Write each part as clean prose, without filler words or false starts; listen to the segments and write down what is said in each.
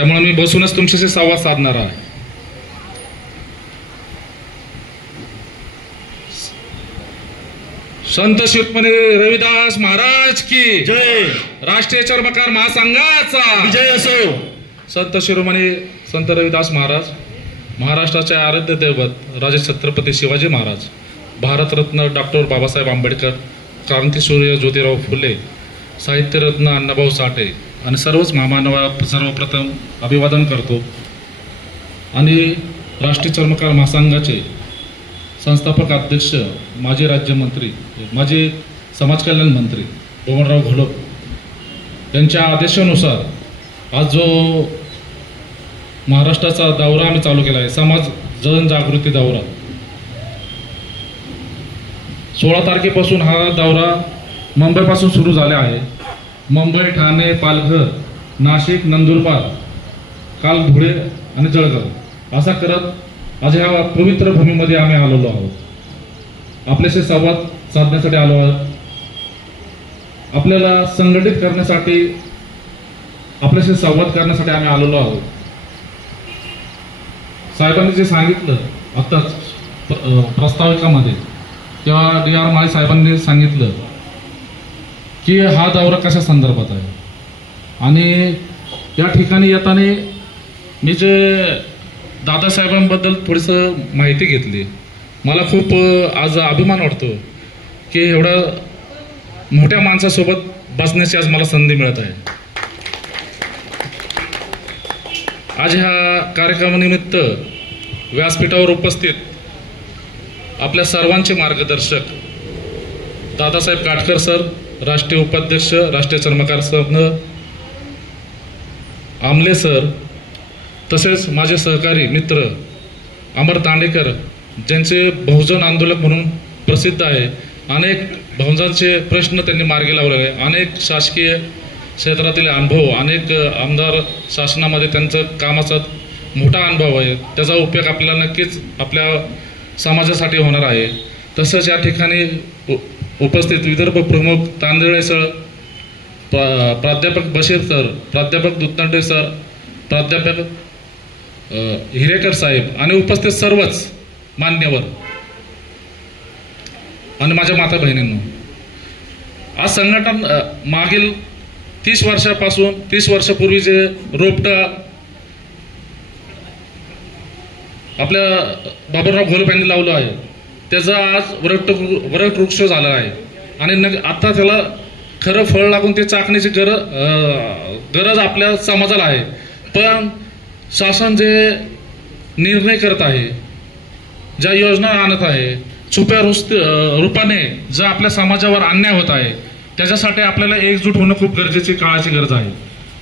त्यामुळे मी बसूनच तुमच्याशी संवाद साधणार आहे. संत शिरोमणी रविदास महाराज की जय. राष्ट्रीय चर्मकार महासंघाचा विजय असो. संत शिरोमणी संत रविदास महाराज, महाराष्ट्राचे आराध्य दैवत राजे छत्रपती शिवाजी महाराज, भारतरत्न डॉक्टर बाबासाहेब आंबेडकर, क्रांतीसूर्य ज्योतिराव फुले, साहित्यरत्न अण्णाभाऊ साठे आणि सर्वच महामानवा सर्वप्रथम अभिवादन करतो. आणि राष्ट्रीय चर्मकार महासंघाचे संस्थापक अध्यक्ष, माजी राज्यमंत्री, माजी समाज कल्याण मंत्री बबनराव घोलप यांच्या आदेशानुसार आज जो महाराष्ट्राचा दौरा आम्ही चालू केला आहे, समाज जनजागृती दौरा, 16 तारखेपासून हा दौरा मुंबईपासून सुरू झाला आहे. मुंबई, ठाणे, पालघर, नाशिक, नंदुरबार, काल धुळे आणि जळगाव असा करत आज ह्या पवित्र भूमीमध्ये आम्ही आलेलो आहोत. आपल्याशी संवाद साधण्यासाठी आलो आहोत. आपल्याला संघटित करण्यासाठी, आपल्याशी संवाद करण्यासाठी आम्ही आलेलो आहोत. साहेबांनी जे सांगितलं आत्ताच प्रस्ताविकामध्ये, तेव्हा DR माळी साहेबांनी सांगितलं की हा दौरा कशा संदर्भात आहे. आणि या ठिकाणी येताना मी जे दादासाहेबांबद्दल थोडीसं माहिती घेतली. मला खूप आज अभिमान वाटतो की एवढ्या मोठ्या माणसासोबत बसण्याची आज मला संधी मिळत आहे. आज ह्या कार्यक्रमानिमित्त व्यासपीठावर उपस्थित आपल्या सर्वांचे मार्गदर्शक दादासाहेब काटकर सर, राष्ट्रीय उपाध्यक्ष, राष्ट्रीय चर्मकार संघ आमले सर, तसेच माझे सहकारी मित्र अमर तांडेकर, ज्यांचे बहुजन आंदोलक म्हणून प्रसिद्ध आहे. अनेक बहुजनांचे प्रश्न त्यांनी मार्गी लावले आहे. अनेक शासकीय क्षेत्रातील अनुभव, अनेक आमदार शासनामध्ये त्यांचं कामाचा मोठा अनुभव आहे. त्याचा उपयोग आपल्याला नक्कीच आपल्या समाजासाठी होणार आहे. तसंच या ठिकाणी उपस्थित विदर्भ प्रमुख तांदळे सर, प्राध्यापक बशीर सर, प्राध्यापक दुतनडे सर, प्राध्यापक हिरेकर साहेब आणि उपस्थित सर्वच मान्यवर आणि माझ्या माता बहिणींनो, आज संघटन मागील 30 वर्षापासून 30 वर्षापूर्वी जे रोपटं आपल्या बाबूराव घोलप यांनी लावलं आहे, त्याचा आज वृक्ष झाला आहे. आणि आता त्याला खरं फळ लागून ते चाकण्याची गरज आपल्या समाजाला आहे. पण शासन जे निर्णय करत आहे, ज्या योजना आणत आहे, छुप्या रूपाने जो आपल्या समाजावर अन्याय होत आहे, त्याच्यासाठी आपल्याला एकजूट होणं खूप गरजेची, काळाची गरज आहे.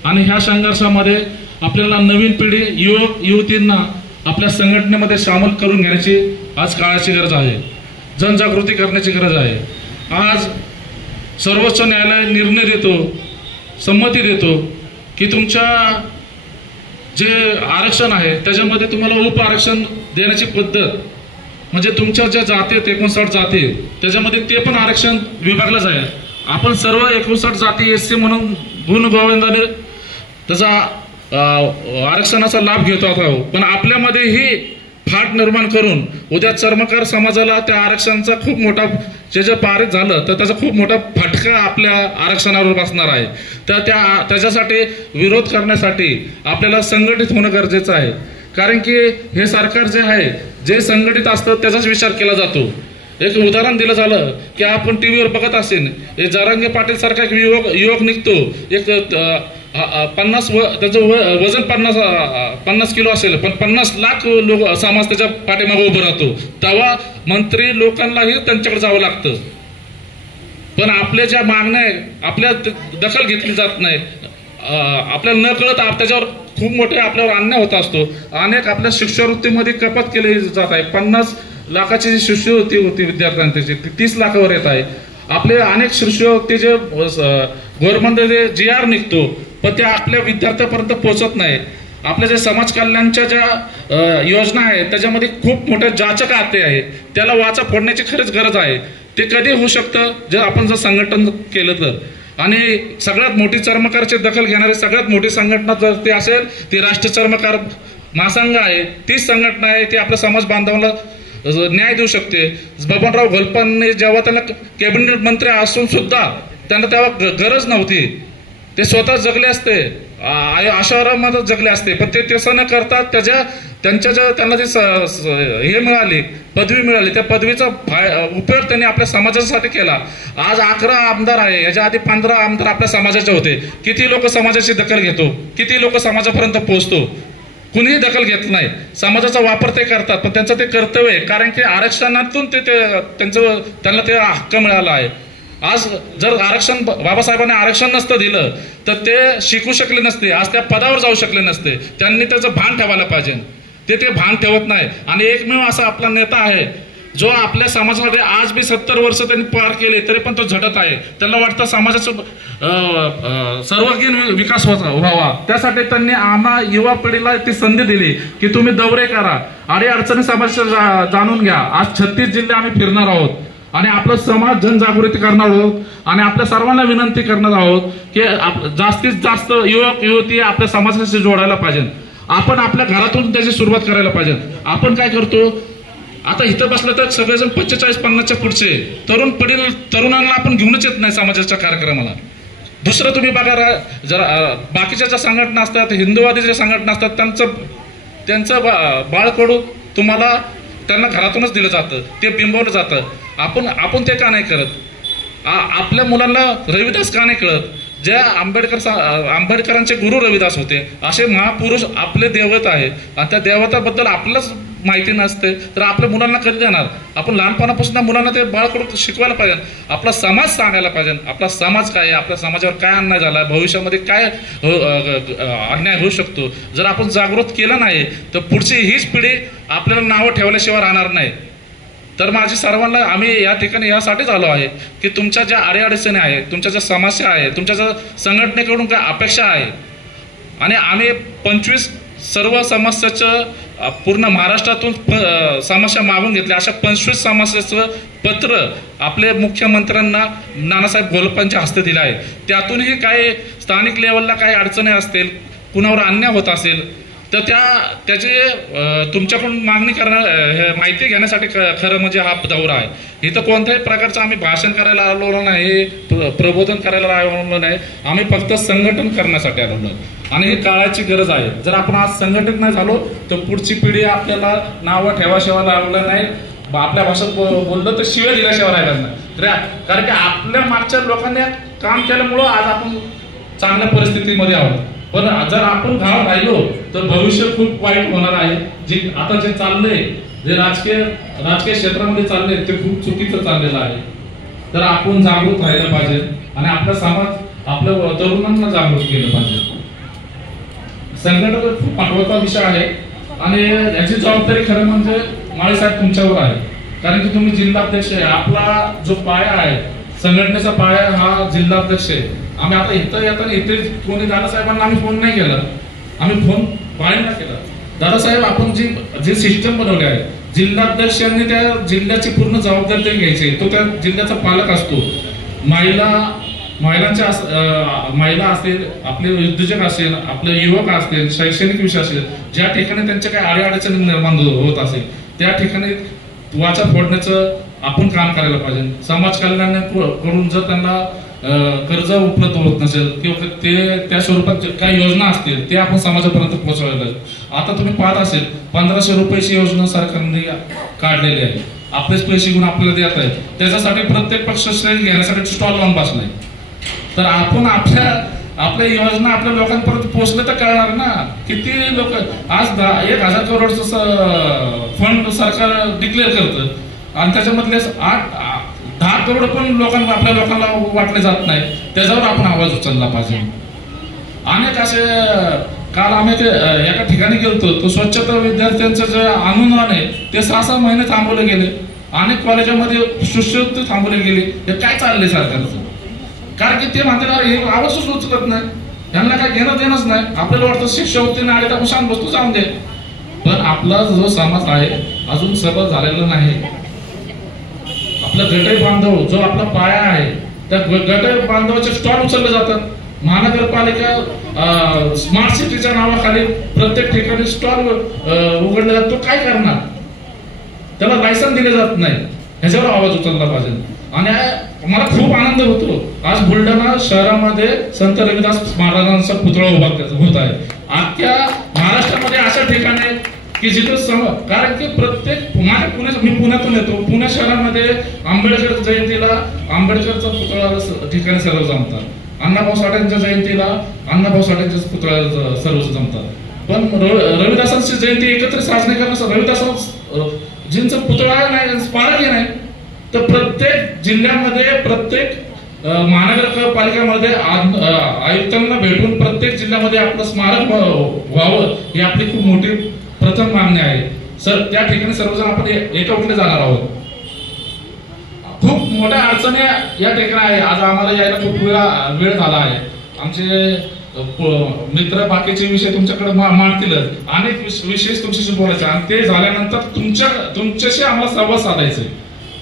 आणि ह्या संघर्षामध्ये आपल्याला नवीन पिढी, युवक युवतींना आपल्या संघटनेमध्ये सामील करून घेण्याची आज काळाची गरज आहे. जनजागृती करण्याची गरज आहे. आज सर्वोच्च न्यायालय निर्णय देतो, संमती देतो की तुमच्या जे आरक्षण आहे त्याच्यामध्ये तुम्हाला उप आरक्षण देण्याची पद्धत, म्हणजे तुमच्या ज्या जाती आहेत 59 जाती, त्याच्यामध्ये ते पण आरक्षण विभागलं जाईल. आपण सर्व 59 जाती SC म्हणून गुणगोविंदाने त्याचा आरक्षणाचा लाभ घेतो आहोत. पण आपल्यामध्ये ही फाट निर्माण करून उद्या चर्मकार समाजाला त्या आरक्षणाचा खूप मोठा, जे पारित झालं तर त्याचा खूप मोठा फटका आपल्या आरक्षणावर बसणार आहे. तर त्याच्यासाठी विरोध करण्यासाठी आपल्याला संघटित होणं गरजेचं आहे. कारण की हे सरकार जे आहे, जे संघटित असतं त्याचाच विचार केला जातो. एक उदाहरण दिलं झालं की आपण टीव्हीवर बघत असेल, जरांगे पाटील सारखा एक युवक निघतो, एक 50 त्याचं वजन 50 किलो असेल, पण 50 लाख लोक समाज त्याच्या पाठीमागे उभं राहतो. तेव्हा मंत्री लोकांनाही त्यांच्याकडे जावं लागतं. पण आपल्या ज्या मागण्या आहे, आपल्या दखल घेतली जात नाही. आपल्याला न कळत त्याच्यावर खूप मोठे आपल्यावर अन्याय होत असतो. अनेक आपल्या शिष्यवृत्तीमध्ये कपात केली जात आहे. 50 लाखाची शिष्यवृत्ती होती विद्यार्थ्यांची, 30 लाखावर येत आहे. आपले अनेक शिष्यवृत्ती जे गव्हर्नमेंटमध्ये GR निघतो, पण ते आपल्या विद्यार्थ्यापर्यंत पोहोचत नाही. आपल्या जे समाज कल्याणच्या ज्या योजना आहेत त्याच्यामध्ये खूप मोठे जाचक आते आहे. त्याला वाचा फोडण्याची खरंच गरज आहे. ते कधी होऊ शकतं जर आपण संघटन केलं तर. आणि सगळ्यात मोठी चर्मकारची दखल घेणारी सगळ्यात मोठी संघटना जर ती असेल ती राष्ट्रीय चर्मकार महासंघ आहे. तीच संघटना आहे ती आपल्या समाज बांधवांना न्याय देऊ शकते. बबनराव घोलपांनी जेव्हा त्यांना कॅबिनेट मंत्री असून सुद्धा त्यांना तेव्हा गरज नव्हती, ते स्वतः जगले असते, आशारामध्ये जगले असते, पण ते तसं न करता त्यांच्या त्यांना जी हे मिळाली, पदवी मिळाली, त्या पदवीचा उपयोग त्यांनी आपल्या समाजासाठी केला. आज 11 आमदार आहे, याच्या आधी 15 आमदार आपल्या समाजाचे होते. किती लोक समाजाची दखल घेतो, किती लोक समाजापर्यंत पोहोचतो, कुणीही दखल घेत नाही. समाजाचा वापर ते करतात, पण त्यांचं ते कर्तव्य आहे, कारण की आरक्षणातून त्यांना ते हक्क मिळाला आहे. आज जर आरक्षण बाबासाहेबांनी आरक्षण नसतं दिलं तर ते शिकू शकले नसते, आज त्या पदावर जाऊ शकले नसते. त्यांनी त्याचं भान ठेवायला पाहिजे, ते भान ठेवत नाही. आणि एकमेव असा आपला नेता आहे जो आपल्या समाजामध्ये आज बी 70 वर्ष त्यांनी पार केले तरी पण तो झटत आहे. त्यांना वाटतं समाजाचं सर्वांगीण विकास व्हावा, त्यासाठी त्यांनी आम्हा युवा पिढीला ती संधी दिली की तुम्ही दौरे करा, अडीअडचणी समाजाच्या जाणून घ्या. आज 36 जिल्हे आम्ही फिरणार आहोत आणि आपलं समाज जनजागृती करणार आहोत आणि आपल्या सर्वांना विनंती करणार आहोत की जास्तीत जास्त युवक युवती आपल्या समाजाशी जोडायला पाहिजे. आपण आपल्या घरातून त्याची सुरुवात करायला पाहिजे. आपण काय करतो आता इथं बसलं तर सगळेजण 45-50च्या पुढचे तरुणांना आपण घेऊनच येत नाही समाजाच्या कार्यक्रमाला. दुसरं तुम्ही बघा, जरा बाकीच्या ज्या संघटना असतात, हिंदुवादी ज्या संघटना असतात, त्यांचं बाळकडू तुम्हाला त्यांना घरातूनच दिलं जातं, ते बिंबवलं जातं. आपण ते का नाही करत? आपल्या मुलांना रविदास का नाही कळत? ज्या आंबेडकरांचे गुरु रविदास होते, असे महापुरुष आपले दैवत आहे आणि त्या दैवताबद्दल आपल्यालाच माहिती नसते तर आपल्या मुलांना कधी देणार? आपण लहानपणापासून मुलांना ते बाळकडून शिकवायला पाहिजे, आपला समाज सांगायला पाहिजे, आपला समाज काय आहे, आपल्या समाजावर काय अन्याय झाला, भविष्यामध्ये काय अन्याय होऊ शकतो. जर आपण जागृत केलं नाही तर पुढची हीच पिढी आपल्याला नावं ठेवल्याशिवाय राहणार नाही. तर माझी सर्वांना आम्ही या ठिकाणी यासाठीच आलो आहे की तुमच्या ज्या अडीअडचणी आहेत, तुमच्या ज्या समस्या आहेत, तुमच्या ज्या संघटनेकडून काय अपेक्षा आहे, आणि आम्ही 25 सर्व समस्याचं पूर्ण महाराष्ट्रातून समस्या मागून घेतल्या. अशा 25 समस्याचं पत्र आपले मुख्यमंत्र्यांना नानासाहेब घोलपांच्या हस्ते दिलं आहे. त्यातूनही काही स्थानिक लेवलला काही अडचणी असतील, कुणावर अन्याय होत असेल तर त्याची तुमच्याकडून मागणी माहिती घेण्यासाठी खरं म्हणजे हा दौरा आहे. इथं कोणत्याही प्रकारचं आम्ही भाषण करायला आलो नाही, प्रबोधन करायला आलो नाही, आम्ही फक्त संघटन करण्यासाठी आलो आणि ही काळाची गरज आहे. जर आपण आज संघटित नाही झालो तर पुढची पिढी आपल्याला नावं ठेवाशिवाय लागलं नाही, आपल्या भाषेत बोललं तर शिवाय दिल्याशिवाय राहिलं नाही. कारण की आपल्या मागच्या लोकांनी काम केल्यामुळं आज आपण चांगल्या परिस्थितीमध्ये आहोत. पण जर आपण घाव राहिलो तर भविष्य खूप वाईट होणार आहे. आता जे चाललंय, जे राजकीय क्षेत्रामध्ये चाललंय ते खूप चुकीचं चाललेलं आहे. तर आपण जागृत राहायला पाहिजे आणि आपला समाज, आपल्या तरुणांना जागृत केलं पाहिजे. संघटन खूप महत्वाचा विषय आहे आणि याची जबाबदारी खरं म्हणजे माळेसाहेब तुमच्यावर आहे, कारण की तुम्ही जिल्हाध्यक्ष आहे. आपला जो पाया आहे, संघटनेचा पाया हा जिल्हाध्यक्ष आहे. आम्ही आता इथं येताना इथे कोणी दादासाहेबांना आम्ही फोन नाही केला, आम्ही फोन बाळींना केला. दादासाहेब, आपण जी सिस्टम बनवली आहे, जिल्हाध्यक्षांनी त्या जिल्ह्याची पूर्ण जबाबदारी घ्यायची. तो त्या जिल्ह्याचा पालक असतो. महिला असतील, आपले उद्योजक असेल, आपले युवक असतील, शैक्षणिक विषय असेल, ज्या ठिकाणी त्यांच्या काही अडीअडचणी निर्माण होत असेल त्या ठिकाणी वाचा फोडण्याचं आपण काम करायला पाहिजे. समाज कल्याणाकडून जर त्यांना कर्ज उपलब्ध होत नसेल किंवा ते त्या स्वरूपात काही योजना असतील ते आपण समाजापर्यंत पोहोचवायला. आता तुम्ही पाहत असेल 1500 रुपयाची योजना सरकारने काढलेली आहे, आपलेच पैसे घेऊन आपल्याला देत आहे. त्याच्यासाठी प्रत्येक पक्ष श्रेय घेण्यासाठी स्टॉल लावून बसलाय. तर आपण आपल्या योजना आपल्या लोकांपर्यंत पोहोचले तर कळणार ना. किती लोक आज 1000 करोडचं फंड सरकार डिक्लेअर करतं आणि त्याच्यामधले 10 करोड पण आपल्या लोकांना वाटले जात नाही. त्याच्यावर आपण आवाज उचलला पाहिजे. अनेक असे काल आम्ही एका ठिकाणी गेलतो, तो स्वच्छता विद्यार्थ्यांचं जे अनुदान आहे ते 6-6 महिने थांबवले गेले. अनेक कॉलेजामध्ये शिष्यवृत्ती थांबवली गेली. हे काय चाललंय सरकारचं? कारण की ते म्हणतात हे आवाजच उचलत नाही, यांना काय घेणं देणंच नाही. आपल्याला वाटतं शिष्यवृत्ती नाही आली तर आपण शांत बसतो, जाऊन दे. पण आपला जो समाज आहे अजून सबळ झालेला नाही. आपला गटई बांधव जो आपला पाया आहे त्या गट बांधवाचे स्टॉल उचलले जातात. महानगरपालिका स्मार्ट सिटीच्या नावाखाली प्रत्येक ठिकाणी स्टॉल उघडले जातात. तो काय करणार? त्याला लायसन दिले जात नाही. ह्याच्यावर आवाज उचलला पाहिजे. आणि मला खूप आनंद होतो, आज बुलढाणा शहरामध्ये संत रविदास महाराजांचा पुतळा उभा होत आहे. अख्ख्या महाराष्ट्रामध्ये अशा ठिकाणी की जिथं कारण की प्रत्येक मी पुण्यातून येतो. पुणे शहरामध्ये आंबेडकर जयंतीला आंबेडकरचा पुतळा ठिकाणी सर्व जमतात. अण्णाभाऊ साठेंच्या जयंतीला अण्णाभाऊ साठेंच्या पुतळ्या सर्व जमतात. पण रविदासांची जयंती एकत्र साजरी करण्यासाठी रविदासांजींचा पुतळा नाही, स्मारकही नाही. तर प्रत्येक जिल्ह्यामध्ये प्रत्येक महानगरपालिकेमध्ये आयुक्तांना भेटून प्रत्येक जिल्ह्यामध्ये आपलं स्मारक व्हावं ही आपली खूप मोठी प्रथम मागणी आहे. सर त्या ठिकाणी सर्वजण आपण एकवटले जाणार आहोत. खूप मोठ्या अडचणी या ठिकाणी आहे. आज आम्हाला यायला खूप वेळ झाला आहे. आमचे मित्र बाकीचे विषय तुमच्याकडे मांडतीलच. अनेक विषय तुमच्याशी बोलायचे आणि ते झाल्यानंतर तुमच्याशी आम्हाला संवाद साधायचे.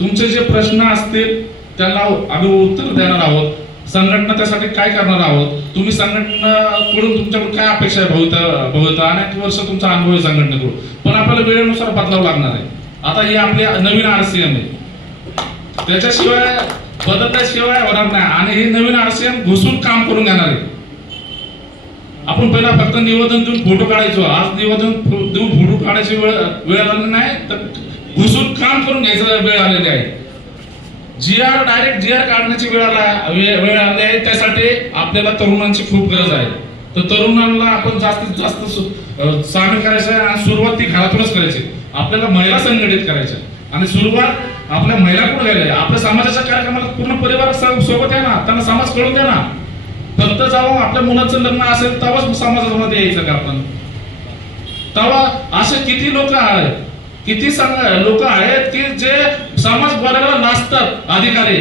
तुमचे जे प्रश्न असतील त्यांना आम्ही उत्तर देणार आहोत. संघटना त्यासाठी काय करणार आहोत, तुम्ही संघटनाकडून तुमच्याकडून काय अपेक्षा आहे भविष्यात अनेक वर्ष तुमचा अनुभव आहे संघटनेकडून. पण आपल्याला वेळेनुसार बदलावं लागणार आहे. आता ही आपली नवीन RCM आहे, त्याच्याशिवाय बदलल्याशिवाय होणार नाही. आणि ही नवीन RCM घुसून काम करून घेणार आहे. आपण पहिला फक्त निवेदन देऊन फोटो काढायचो. आज निवेदन देऊन फोटो काढायची वेळ आली नाही, तर घुसून काम करून घ्यायचं वेळ आलेली आहे. डायरेक्ट GR काढण्याची वेळ आली आहे. त्यासाठी आपल्याला तरुणांची खूप गरज आहे. तर तरुणांना आपण जास्तीत जास्त सामील करायचं आहे. आणि सुरुवात ती घरातूनच करायची. आपल्याला महिला संघटित करायच्या आणि सुरुवात आपल्या महिलांकडून घ्यायला आहे. आपल्या समाजाच्या कार्यक्रमाला पूर्ण परिवार सोबत आहे ना, त्यांना समाज कळून द्या ना. फक्त जेव्हा आपल्या मुलाचं लग्न असेल तेव्हाच समाजामध्ये यायचं का आपण? तेव्हा असे किती लोक आहेत, किती लोक आहेत की जे समाज बोलायला नाचतात अधिकारी,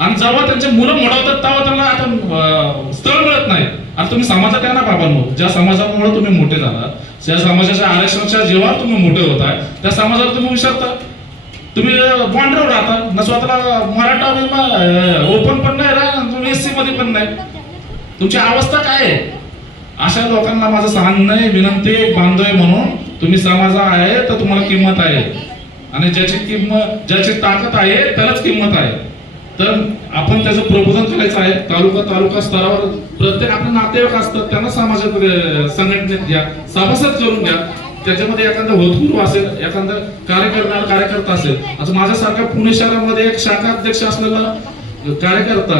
आणि जेव्हा त्यांचे मुलं मोठवतात तेव्हा त्यांना आता स्थळ मिळत नाही. आता तुम्ही समाजात आहे ना बाबांनो, ज्या समाजामुळे तुम्ही मोठे झाला, ज्या समाजाच्या आरक्षणाच्या जेव्हा तुम्ही मोठे होत आहे त्या समाजाला तुम्ही विचारता. तुम्ही बॉन्डवर राहता ना, स्वतःला मराठा ओपन पण नाही, तुम्ही SC मध्ये पण नाही. तुमची अवस्था काय आहे? अशा लोकांना माझं सांगणं आहे, विनंती बांधतोय म्हणून तुम्ही समाज आहे तर तुम्हाला किंमत आहे. आणि ज्याची ताकद आहे त्यालाच किंमत आहे. तर आपण त्याचं प्रबोधन करायचं आहे. तालुका स्तरावर प्रत्येक आपले नातेवाईक असतात, त्यांना समाजात संघटनेत घ्या, सभासद करून घ्या. त्याच्यामध्ये एखादा होतगुरू असेल, एखादा कार्यकर्ता असेल. आता माझ्यासारख्या पुणे शहरामध्ये एक शाखा अध्यक्ष असलेला कार्यकर्ता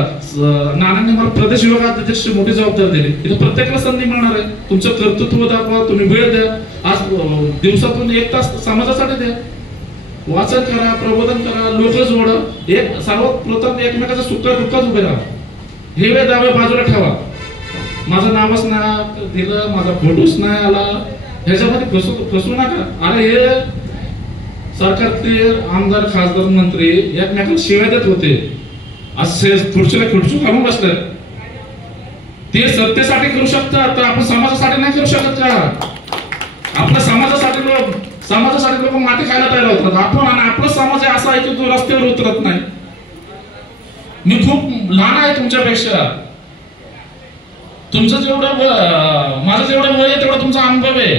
नानांनी मला प्रदेश विभागाध्यक्षाची मोठी जबाबदारी दिली. इथे प्रत्येकाला संधी मिळणार आहे. तुमचं कर्तृत्व दाखवा, तुम्ही वेळ द्या. आज दिवसातून 1 तास समाजासाठी द्या. वाचन करा, प्रबोधन करा, लोक जोडा. सर्वात प्रथम एकमेकाच्या सुखात दुःखात उभे राहा. हे वेळ दावे बाजूला ठेवा. माझं नावच नाही दिलं, माझा फोटोच नाही आला, ह्याच्यामध्ये फसू नका. अरे हे सरकारचे आमदार, खासदार, मंत्री एकमेकाला शिव्या देत होते. असे खुर्ची घालून बसले. ते सत्तेसाठी करू शकतात, तर आपण समाजासाठी नाही करू शकत का? आपल्या समाजासाठी लोक माती खायला तयार होतात. आपण आणि आपला समाज असा आहे की तो रस्त्यावर उतरत नाही. मी खूप लहान आहे तुमच्यापेक्षा. तुमचं जेवढं माझं जेवढं वय आहे तेवढा तुमचा अनुभव आहे.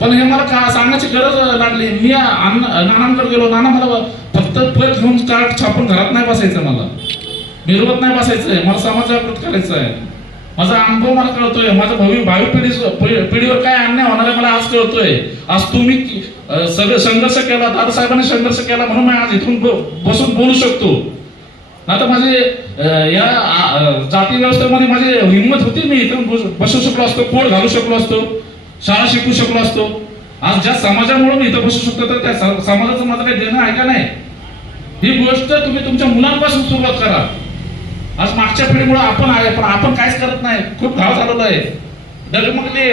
पण हे मला सांगण्याची गरज लागली. मी नानांकडे गेलो. नाना मला फक्त पद घेऊन कार्ड छापून घरात नाही बसायचं, मला निर्वत नाही बसायचंय, मला समाज जागृत करायचं आहे. माझा अनुभव मला कळतोय. माझं भावी पिढीवर काय अन्याय होणार आहे मला आज कळतोय. आज तुम्ही सगळं संघर्ष केला, दादासाहेबांनी संघर्ष केला म्हणून मी आज इथून बसून बोलू शकतो. आता माझे या जाती व्यवस्थेमध्ये माझी हिंमत होती, मी इथून बसू शकलो असतो, कोड घालू शकलो असतो, शाळा शिकू शकलो असतो. आज ज्या समाजामुळे मी इथं बसू शकतो तर त्या समाजाचं माझं काही देणं आहे का नाही? ही गोष्ट तुम्ही तुमच्या मुलांपासून सुरुवात करा. आज मागच्या पिढीमुळे आपण आहे, पण आपण काहीच करत नाही. खूप घाव झालेला आहे. डगमगली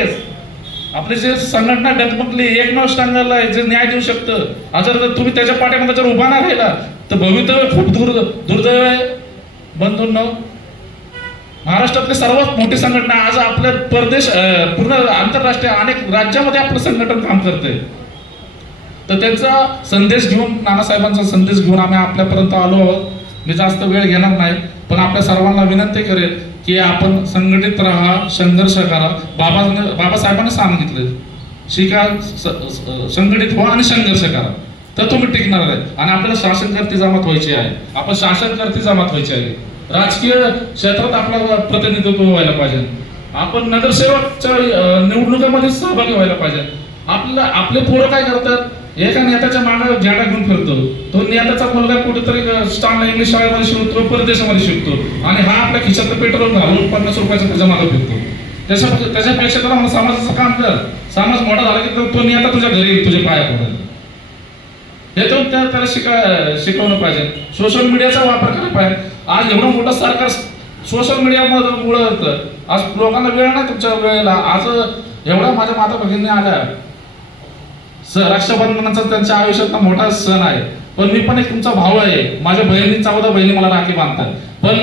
आपली जे संघटना डगमगली. एकमेव स्टँडर्ड आहे जे न्याय देऊ शकतं. आज जर तुम्ही त्याच्या पाठीमध्ये जर उभा नाही राहिला तर भवितव्य खूप दुर्दैव आहे. बंधूंनो, महाराष्ट्रातली सर्वात मोठी संघटना आज आपल्या परदेश पूर्ण आंतरराष्ट्रीय अनेक राज्यामध्ये आपलं संघटन काम करते. तर त्यांचा संदेश घेऊन, नानासाहेबांचा संदेश घेऊन आम्ही आपल्यापर्यंत आलो आहोत. मी जास्त वेळ घेणार नाही, पण आपल्या सर्वांना विनंती करेल की आपण संघटित राहा, संघर्ष करा. बाबासाहेबांनी सांगितलं शिका, संघटित व्हा आणि संघर्ष करा, तर तुम्ही टिकणार आहे. आणि आपल्याला शासनकर्ती जमात व्हायची आहे, आपण शासनकर्ती जमात व्हायची आहे. राजकीय क्षेत्रात आपलं प्रतिनिधित्व व्हायला पाहिजे, आपण नगरसेवकच्या निवडणुकीमध्ये सहभागी व्हायला पाहिजे. आपले पोरं काय करतात, एका नेत्याच्या मागे झेंडा घेऊन फिरतो, तो नेत्याचा मुलगा कुठेतरी स्टँड इंग्लिश शाळेमध्ये शिकतो, परदेशामध्ये शिकतो, आणि हा आपल्या खिशातलं पेट्रोल घालून 50 रुपयाचा त्याच्या मागे फिरतो. त्याच्यापेक्षा तर मला समाजाचं काम कर. समाज मोठा झाला की तो नेता तुझ्या घरी तुझ्या पाया पडेल, हे तो त्याला शिकवलं पाहिजे. सोशल मीडियाचा वापर करायला पाहिजे. आज एवढं मोठं सरकार सोशल मीडियामुळे आज लोकांना वेळ नाही तुमच्या वेळेला. आज एवढा माझ्या माता भगिनी आल्या, रक्षाबंधनाचा त्यांच्या आयुष्यातला मोठा सण आहे, पण मी पण एक तुमचा भाऊ आहे. माझ्या बहिणी 14 बहिणी मला राखी बांधतात, पण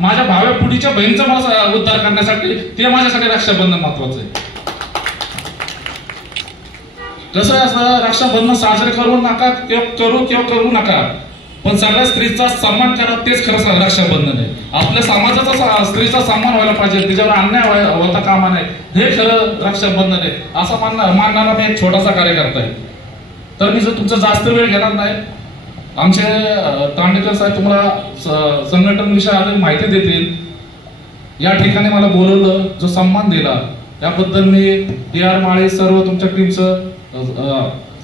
माझ्या भाव्या पुढीच्या बहिणीचा मला उद्धार करण्यासाठी ते माझ्यासाठी रक्षाबंधन महत्वाचं आहे. कसं असं रक्षाबंधन साजरे करू नका किंवा करू नका, पण सगळ्या स्त्रीचा सन्मान करा, तेच खरं रक्षाबंधन आहे. आपल्या समाजाचा स्त्रीचा सन्मान व्हायला पाहिजे, तिच्यावर अन्याय होता कामा नये, हे खरं रक्षाबंधन आहे असं मानणारा मी एक छोटासा कार्यकर्ता आहे. तर मी तुमचा जास्त वेळ घेणार नाही. आमचे तांडेकर साहेब तुम्हाला संघटन विषयात माहिती देतील. या ठिकाणी मला बोलवलं, जो सन्मान दिला त्याबद्दल मी DR माळे सर्व तुमच्या टीमचं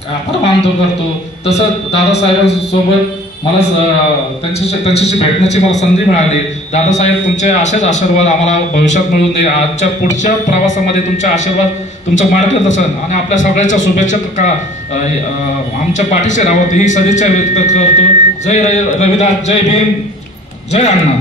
आभार मानतो करतो. तसंच दादासाहेबांसोबत मला त्यांच्याशी भेटण्याची मला संधी मिळाली. दादासाहेब तुमचे असेच आशीर्वाद आम्हाला भविष्यात मिळून दे. आजच्या पुढच्या प्रवासामध्ये तुमचे आशीर्वाद, तुमचं मार्गदर्शन आणि आपल्या सगळ्यांच्या शुभेच्छा आमच्या पाठीशी राहावं ही सदिच्छा व्यक्त करतो. जय रविदास, जय भीम, जय अण्णा.